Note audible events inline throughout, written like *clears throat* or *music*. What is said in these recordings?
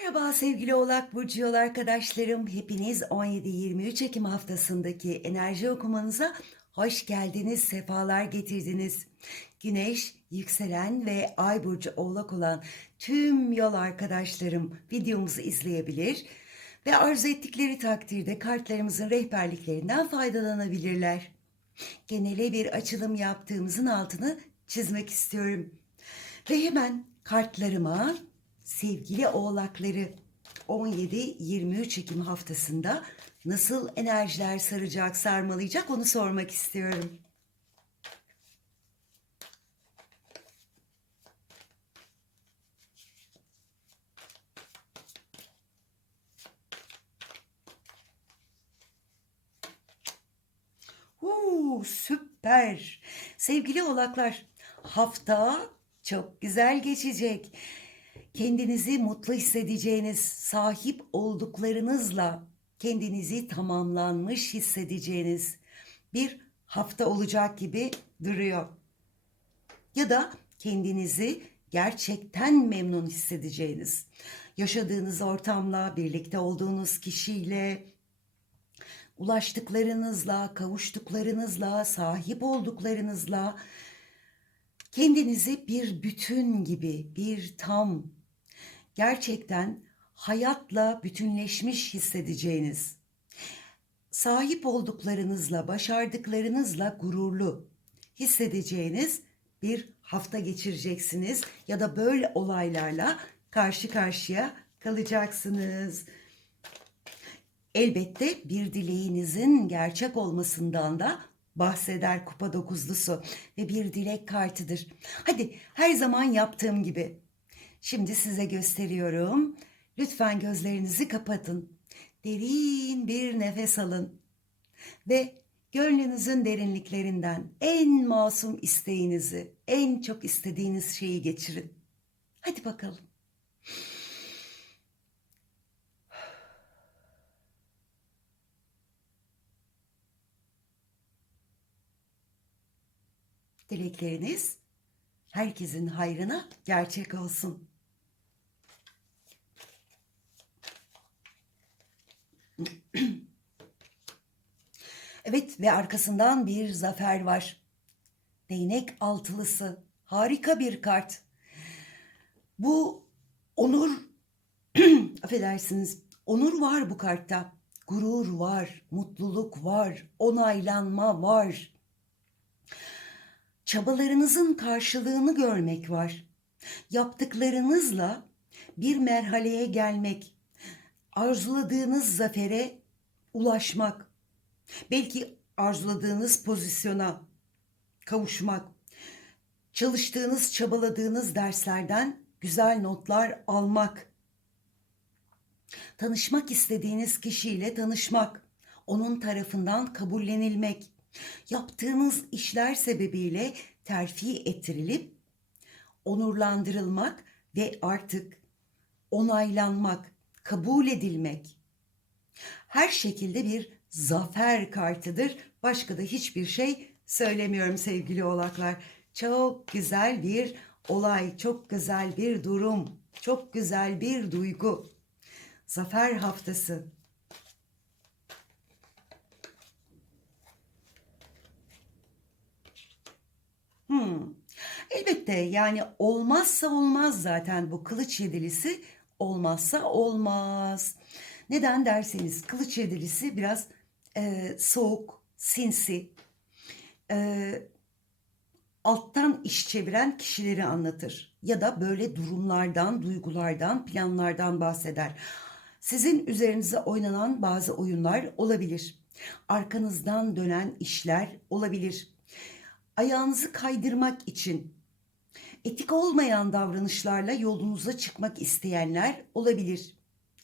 Merhaba sevgili Oğlak Burcu yol arkadaşlarım. Hepiniz 17-23 Ekim haftasındaki enerji okumanıza hoş geldiniz, sefalar getirdiniz. Güneş, yükselen ve ay burcu oğlak olan tüm yol arkadaşlarım videomuzu izleyebilir ve arzu ettikleri takdirde kartlarımızın rehberliklerinden faydalanabilirler. Genele bir açılım yaptığımızın altını çizmek istiyorum. Ve hemen kartlarıma sevgili oğlakları 17-23 Ekim haftasında nasıl enerjiler saracak, sarmalayacak onu sormak istiyorum. Huu, süper. Sevgili oğlaklar, hafta çok güzel geçecek. Kendinizi mutlu hissedeceğiniz, sahip olduklarınızla kendinizi tamamlanmış hissedeceğiniz bir hafta olacak gibi duruyor. Ya da kendinizi gerçekten memnun hissedeceğiniz, yaşadığınız ortamla, birlikte olduğunuz kişiyle, ulaştıklarınızla, kavuştuklarınızla, sahip olduklarınızla kendinizi bir bütün gibi, bir tam, gerçekten hayatla bütünleşmiş hissedeceğiniz, sahip olduklarınızla, başardıklarınızla gururlu hissedeceğiniz bir hafta geçireceksiniz ya da böyle olaylarla karşı karşıya kalacaksınız. Elbette bir dileğinizin gerçek olmasından da bahseder kupa dokuzlusu ve bir dilek kartıdır. Hadi her zaman yaptığım gibi. Şimdi size gösteriyorum. Lütfen gözlerinizi kapatın. Derin bir nefes alın. Ve gönlünüzün derinliklerinden en masum isteğinizi, en çok istediğiniz şeyi geçirin. Hadi bakalım. Dilekleriniz herkesin hayrına gerçek olsun. Evet ve arkasından bir zafer var. Değnek altılısı. Harika bir kart. Bu onur, *clears throat* affedersiniz, onur var bu kartta. Gurur var, mutluluk var, onaylanma var. Çabalarınızın karşılığını görmek var. Yaptıklarınızla bir merhaleye gelmek, arzuladığınız zafere ulaşmak, belki arzuladığınız pozisyona kavuşmak, çalıştığınız, çabaladığınız derslerden güzel notlar almak, tanışmak istediğiniz kişiyle tanışmak, onun tarafından kabullenilmek, yaptığınız işler sebebiyle terfi ettirilip onurlandırılmak ve artık onaylanmak, kabul edilmek. Her şekilde bir zafer kartıdır. Başka da hiçbir şey söylemiyorum sevgili oğlaklar. Çok güzel bir olay, çok güzel bir durum, çok güzel bir duygu. Zafer haftası. Hmm. Elbette yani olmazsa olmaz zaten bu kılıç yedilisi olmazsa olmaz. Neden derseniz kılıç yedilisi biraz e, soğuk, sinsi, e, alttan iş çeviren kişileri anlatır. Ya da böyle durumlardan, duygulardan, planlardan bahseder. Sizin üzerinize oynanan bazı oyunlar olabilir. Arkanızdan dönen işler olabilir. Ayağınızı kaydırmak için etik olmayan davranışlarla yolunuza çıkmak isteyenler olabilir.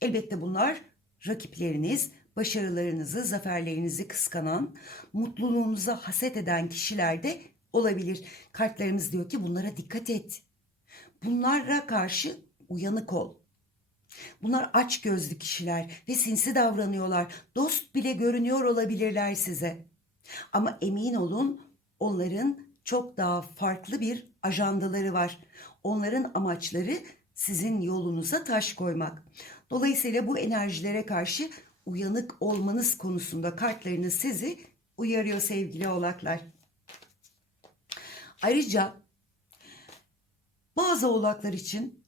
Elbette bunlar rakipleriniz, başarılarınızı, zaferlerinizi kıskanan, mutluluğunuza haset eden kişiler de olabilir. Kartlarımız diyor ki bunlara dikkat et. Bunlara karşı uyanık ol. Bunlar aç gözlü kişiler ve sinsi davranıyorlar. Dost bile görünüyor olabilirler size. Ama emin olun onların çok daha farklı bir ajandaları var. Onların amaçları sizin yolunuza taş koymak. Dolayısıyla bu enerjilere karşı uyanık olmanız konusunda kartlarınız sizi uyarıyor sevgili oğlaklar. Ayrıca bazı oğlaklar için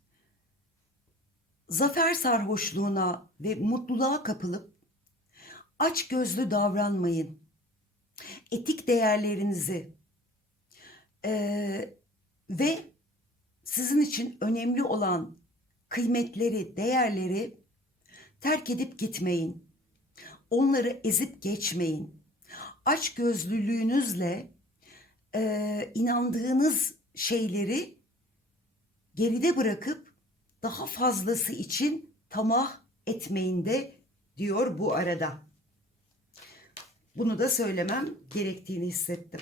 zafer sarhoşluğuna ve mutluluğa kapılıp aç gözlü davranmayın. Etik değerlerinizi eee, ve sizin için önemli olan kıymetleri, değerleri terk edip gitmeyin. Onları ezip geçmeyin. Aç gözlülüğünüzle eee, inandığınız şeyleri geride bırakıp daha fazlası için tamah etmeyin de diyor bu arada. Bunu da söylemem gerektiğini hissettim.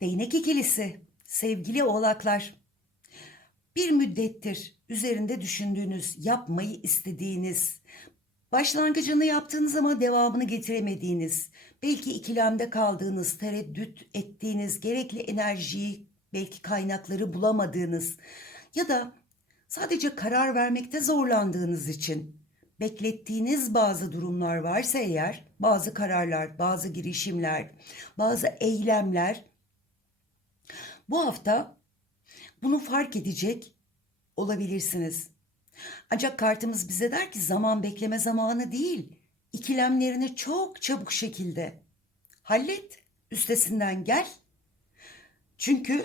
Değnek ikilisi, sevgili oğlaklar. Bir müddettir üzerinde düşündüğünüz, yapmayı istediğiniz, başlangıcını yaptığınız ama devamını getiremediğiniz, belki ikilemde kaldığınız, tereddüt ettiğiniz, gerekli enerjiyi, belki kaynakları bulamadığınız ya da sadece karar vermekte zorlandığınız için beklettiğiniz bazı durumlar varsa eğer, bazı kararlar, bazı girişimler, bazı eylemler bu hafta bunu fark edecek olabilirsiniz. Ancak kartımız bize der ki zaman bekleme zamanı değil. İkilemlerini çok çabuk şekilde hallet, üstesinden gel. Çünkü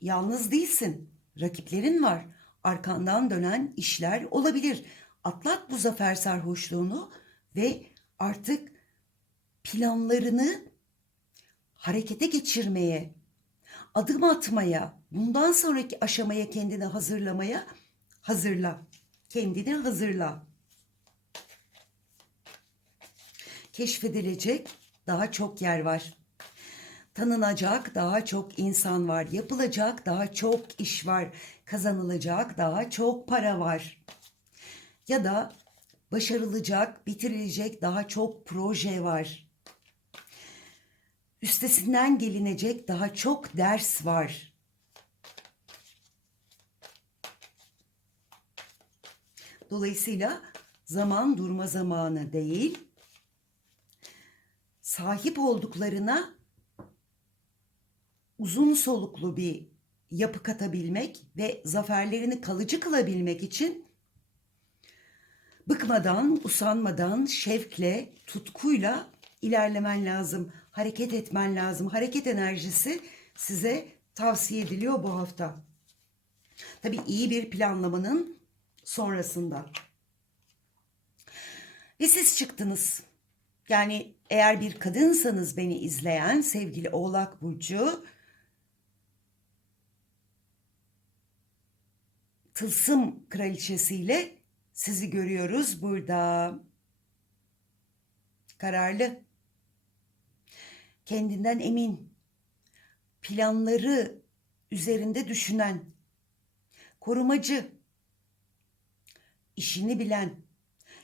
yalnız değilsin. Rakiplerin var. Arkandan dönen işler olabilir. Atlat bu zafer sarhoşluğunu ve artık planlarını harekete geçirmeye, adım atmaya, bundan sonraki aşamaya kendini hazırlamaya hazırla. Kendini hazırla. Keşfedilecek daha çok yer var. Tanınacak daha çok insan var. Yapılacak daha çok iş var. Kazanılacak daha çok para var. Ya da başarılacak, bitirilecek daha çok proje var. Üstesinden gelinecek daha çok ders var. Dolayısıyla zaman durma zamanı değil, sahip olduklarına uzun soluklu bir yapı katabilmek ve zaferlerini kalıcı kılabilmek için bıkmadan, usanmadan, şevkle, tutkuyla ilerlemen lazım. Hareket etmen lazım. Hareket enerjisi size tavsiye ediliyor bu hafta. Tabii iyi bir planlamanın sonrasında. Ve siz çıktınız. Yani eğer bir kadınsanız beni izleyen sevgili Oğlak Burcu Tılsım kraliçesiyle sizi görüyoruz burada. Kararlı, kendinden emin, planları üzerinde düşünen, korumacı, işini bilen,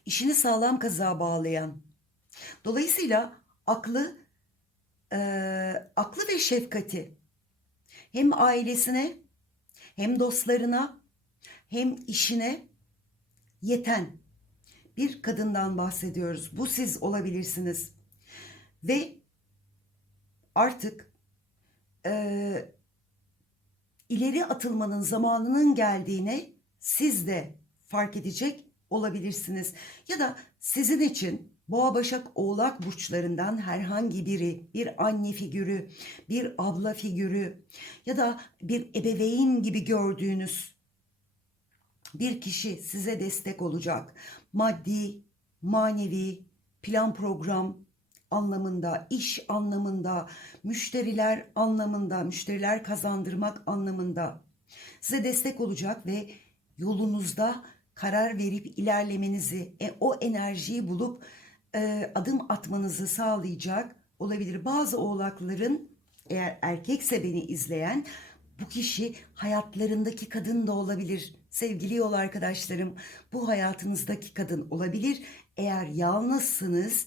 işini sağlam kazığa bağlayan. Dolayısıyla aklı, e, aklı ve şefkati hem ailesine hem dostlarına hem işine yeten bir kadından bahsediyoruz. Bu siz olabilirsiniz. Ve artık e, ileri atılmanın zamanının geldiğine siz de fark edecek olabilirsiniz. Ya da sizin için Boğa Başak Oğlak burçlarından herhangi biri, bir anne figürü, bir abla figürü ya da bir ebeveyn gibi gördüğünüz bir kişi size destek olacak. Maddi, manevi, plan program anlamında, iş anlamında, müşteriler anlamında, müşteriler kazandırmak anlamında size destek olacak ve yolunuzda karar verip ilerlemenizi, e, o enerjiyi bulup e, adım atmanızı sağlayacak olabilir. Bazı oğlakların eğer erkekse beni izleyen bu kişi hayatlarındaki kadın da olabilir. Sevgili yol arkadaşlarım, bu hayatınızdaki kadın olabilir. Eğer yalnızsınız,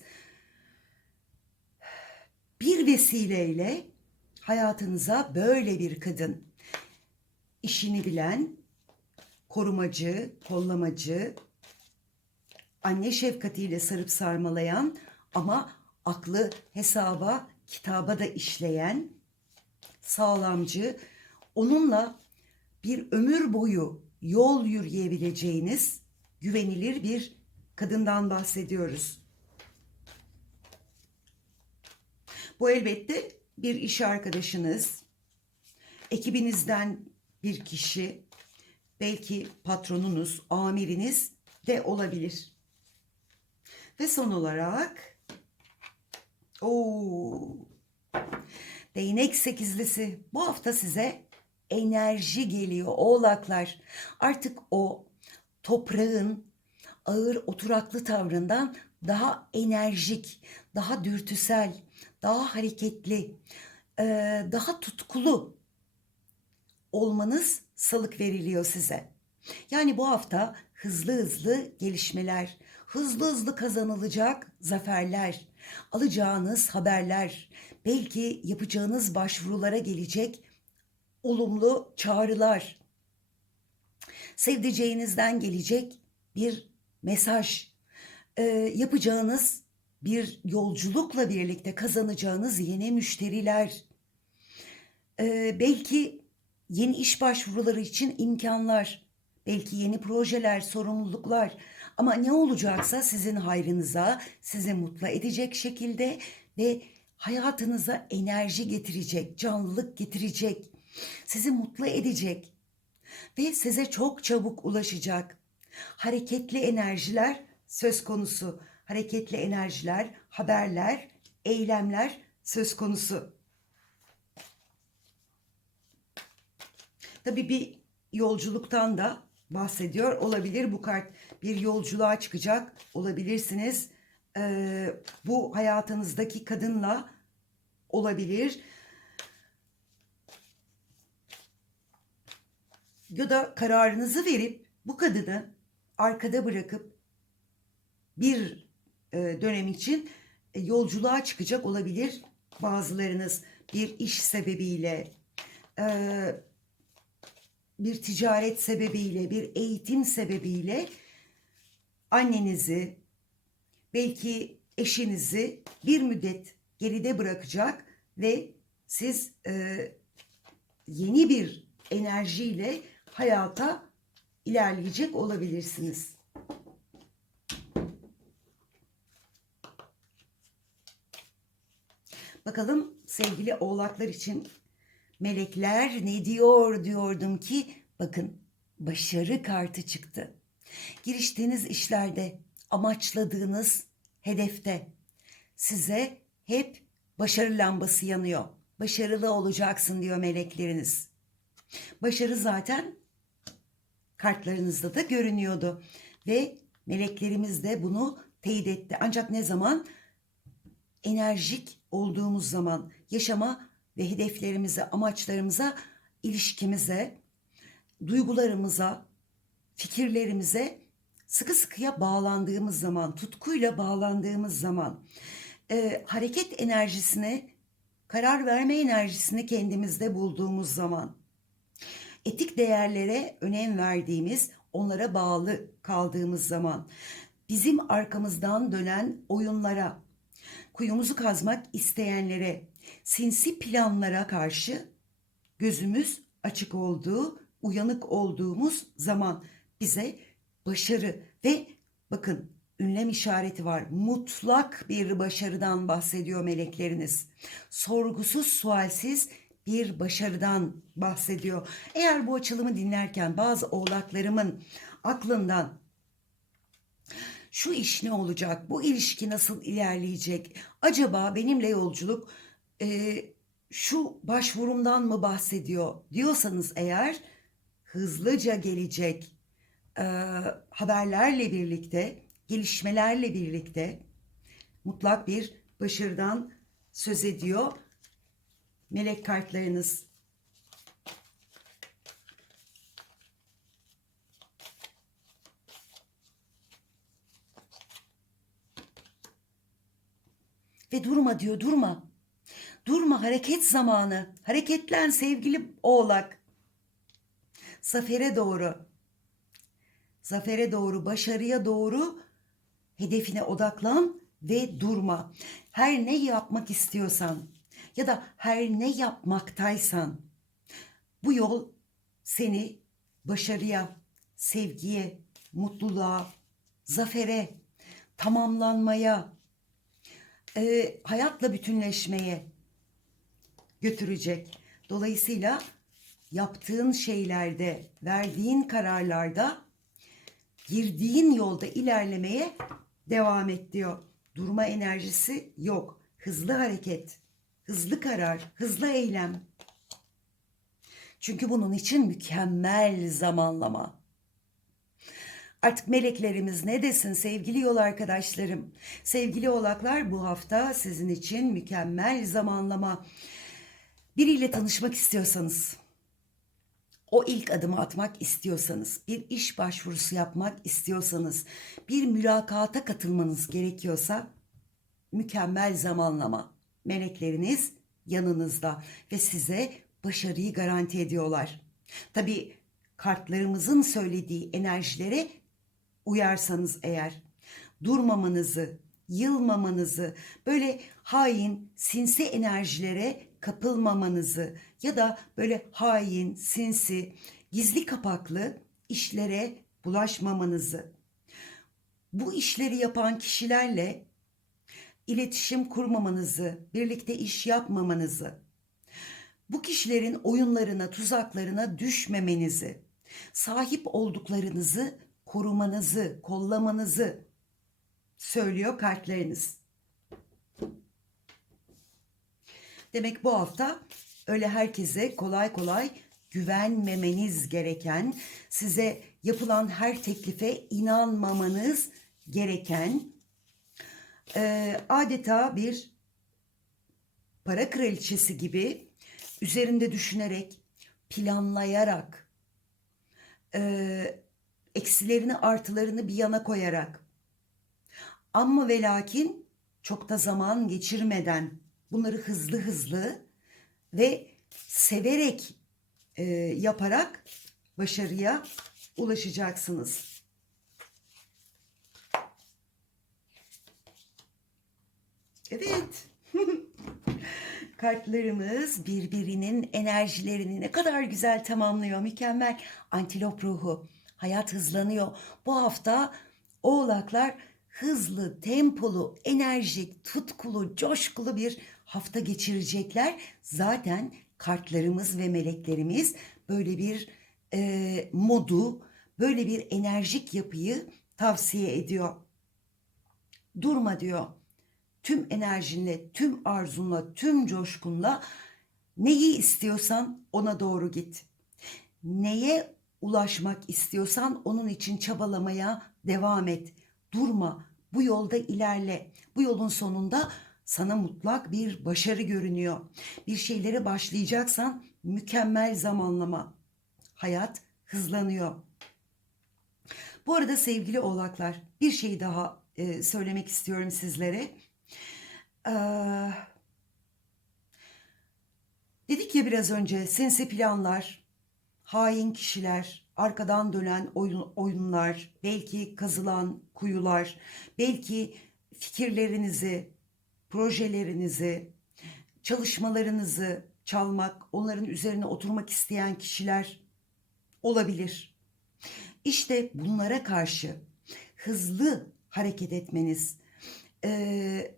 Bir vesileyle hayatınıza böyle bir kadın, işini bilen, korumacı, kollamacı, anne şefkatiyle sarıp sarmalayan ama aklı hesaba, kitaba da işleyen, sağlamcı, onunla bir ömür boyu yol yürüyebileceğiniz güvenilir bir kadından bahsediyoruz. Bu elbette bir iş arkadaşınız, ekibinizden bir kişi, belki patronunuz, amiriniz de olabilir. Ve son olarak o değnek sekizlisi bu hafta size enerji geliyor oğlaklar. Artık o toprağın ağır oturaklı tavrından daha enerjik, daha dürtüsel, daha hareketli, eee, daha tutkulu olmanız salık veriliyor size. Yani bu hafta hızlı hızlı gelişmeler, hızlı hızlı kazanılacak zaferler, alacağınız haberler, belki yapacağınız başvurulara gelecek olumlu çağrılar, sevdiceğinizden gelecek bir mesaj, e, yapacağınız bir yolculukla birlikte kazanacağınız yeni müşteriler, e, belki yeni iş başvuruları için imkanlar, belki yeni projeler, sorumluluklar. Ama ne olacaksa sizin hayrınıza, sizi mutlu edecek şekilde ve hayatınıza enerji getirecek, canlılık getirecek, sizi mutlu edecek ve size çok çabuk ulaşacak. Hareketli enerjiler söz konusu. Hareketli enerjiler, haberler, eylemler söz konusu. Tabii bir yolculuktan da bahsediyor olabilir bu kart. Bir yolculuğa çıkacak olabilirsiniz. Ee, bu hayatınızdaki kadınla olabilir. Ya da kararınızı verip bu kadını arkada bırakıp bir dönem için e, yolculuğa çıkacak olabilir bazılarınız bir iş sebebiyle, e, bir ticaret sebebiyle, bir eğitim sebebiyle annenizi, belki eşinizi bir müddet geride bırakacak ve siz yeni bir enerjiyle hayata ilerleyecek olabilirsiniz. Bakalım sevgili oğlaklar için melekler ne diyor diyordum ki bakın başarı kartı çıktı. Giriştiğiniz işlerde, amaçladığınız hedefte size hep başarı lambası yanıyor. Başarılı olacaksın diyor melekleriniz. Başarı zaten kartlarınızda da görünüyordu. Ve meleklerimiz de bunu teyit etti. Ancak ne zaman? Enerjik olduğumuz zaman yaşama ve hedeflerimize, amaçlarımıza, ilişkimize, duygularımıza, fikirlerimize sıkı sıkıya bağlandığımız zaman, tutkuyla bağlandığımız zaman, e, hareket enerjisine, karar verme enerjisini kendimizde bulduğumuz zaman, etik değerlere önem verdiğimiz, onlara bağlı kaldığımız zaman, bizim arkamızdan dönen oyunlara, kuyumuzu kazmak isteyenlere, sinsi planlara karşı gözümüz açık olduğu, uyanık olduğumuz zaman bize başarı ve bakın ünlem işareti var. Mutlak bir başarıdan bahsediyor melekleriniz. Sorgusuz, sualsiz bir başarıdan bahsediyor. Eğer bu açılımı dinlerken bazı oğlaklarımın aklından şu iş ne olacak, bu ilişki nasıl ilerleyecek, acaba benimle yolculuk e, şu başvurumdan mı bahsediyor diyorsanız eğer hızlıca gelecek e, haberlerle birlikte, gelişmelerle birlikte mutlak bir başarıdan söz ediyor melek kartlarınız. Ve durma diyor durma. Durma hareket zamanı. Hareketlen sevgili oğlak. Zafere doğru. Zafere doğru, başarıya doğru hedefine odaklan ve durma. Her ne yapmak istiyorsan ya da her ne yapmaktaysan bu yol seni başarıya, sevgiye, mutluluğa, zafere, tamamlanmaya, e, hayatla bütünleşmeye götürecek. Dolayısıyla yaptığın şeylerde, verdiğin kararlarda, girdiğin yolda ilerlemeye devam et diyor. Durma enerjisi yok. Hızlı hareket, hızlı karar, hızlı eylem. Çünkü bunun için mükemmel zamanlama. Artık meleklerimiz ne desin sevgili yol arkadaşlarım? Sevgili oğlaklar bu hafta sizin için mükemmel zamanlama. Biriyle tanışmak istiyorsanız, o ilk adımı atmak istiyorsanız, bir iş başvurusu yapmak istiyorsanız, bir mülakata katılmanız gerekiyorsa mükemmel zamanlama. Melekleriniz yanınızda ve size başarıyı garanti ediyorlar. Tabii kartlarımızın söylediği enerjilere uyarsanız eğer durmamanızı, yılmamanızı, böyle hain, sinsi enerjilere kapılmamanızı ya da böyle hain, sinsi, gizli kapaklı işlere bulaşmamanızı. Bu işleri yapan kişilerle iletişim kurmamanızı, birlikte iş yapmamanızı, bu kişilerin oyunlarına, tuzaklarına düşmemenizi, sahip olduklarınızı korumanızı, kollamanızı söylüyor kartlarınız. Demek bu hafta öyle herkese kolay kolay güvenmemeniz gereken, size yapılan her teklife inanmamanız gereken e, adeta bir para kraliçesi gibi üzerinde düşünerek, planlayarak, e, eksilerini artılarını bir yana koyarak ama ve lakin çok da zaman geçirmeden bunları hızlı hızlı ve severek e, yaparak başarıya ulaşacaksınız. Evet. *laughs* Kartlarımız birbirinin enerjilerini ne kadar güzel tamamlıyor. Mükemmel. Antilop ruhu. Hayat hızlanıyor. Bu hafta oğlaklar hızlı, tempolu, enerjik, tutkulu, coşkulu bir hafta geçirecekler. Zaten kartlarımız ve meleklerimiz böyle bir e, modu, böyle bir enerjik yapıyı tavsiye ediyor. Durma diyor. Tüm enerjinle, tüm arzunla, tüm coşkunla neyi istiyorsan ona doğru git. Neye ulaşmak istiyorsan onun için çabalamaya devam et. Durma. Bu yolda ilerle. Bu yolun sonunda sana mutlak bir başarı görünüyor. Bir şeylere başlayacaksan mükemmel zamanlama. Hayat hızlanıyor. Bu arada sevgili oğlaklar bir şey daha e, söylemek istiyorum sizlere. Ee, dedik ya biraz önce sinsi planlar, hain kişiler, arkadan dönen oyun, oyunlar, belki kazılan kuyular, belki fikirlerinizi, projelerinizi, çalışmalarınızı çalmak, onların üzerine oturmak isteyen kişiler olabilir. İşte bunlara karşı hızlı hareket etmeniz, e,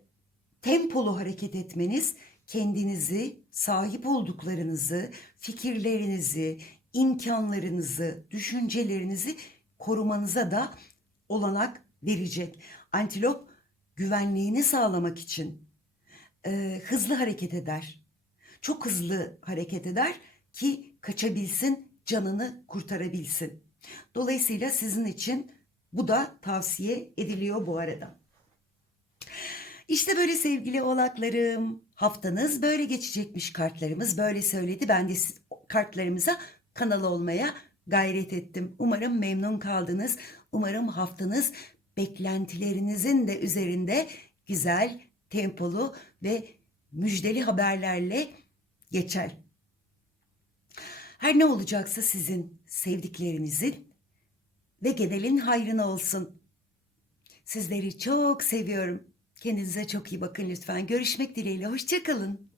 tempolu hareket etmeniz kendinizi, sahip olduklarınızı, fikirlerinizi, imkanlarınızı, düşüncelerinizi korumanıza da olanak verecek. Antilop güvenliğini sağlamak için e, hızlı hareket eder. Çok hızlı hareket eder ki kaçabilsin, canını kurtarabilsin. Dolayısıyla sizin için bu da tavsiye ediliyor bu arada. İşte böyle sevgili oğlaklarım. Haftanız böyle geçecekmiş kartlarımız böyle söyledi. Ben de kartlarımıza kanal olmaya gayret ettim. Umarım memnun kaldınız. Umarım haftanız beklentilerinizin de üzerinde güzel, tempolu ve müjdeli haberlerle geçer. Her ne olacaksa sizin, sevdiklerinizin ve genelin hayrına olsun. Sizleri çok seviyorum. Kendinize çok iyi bakın lütfen. Görüşmek dileğiyle. Hoşçakalın.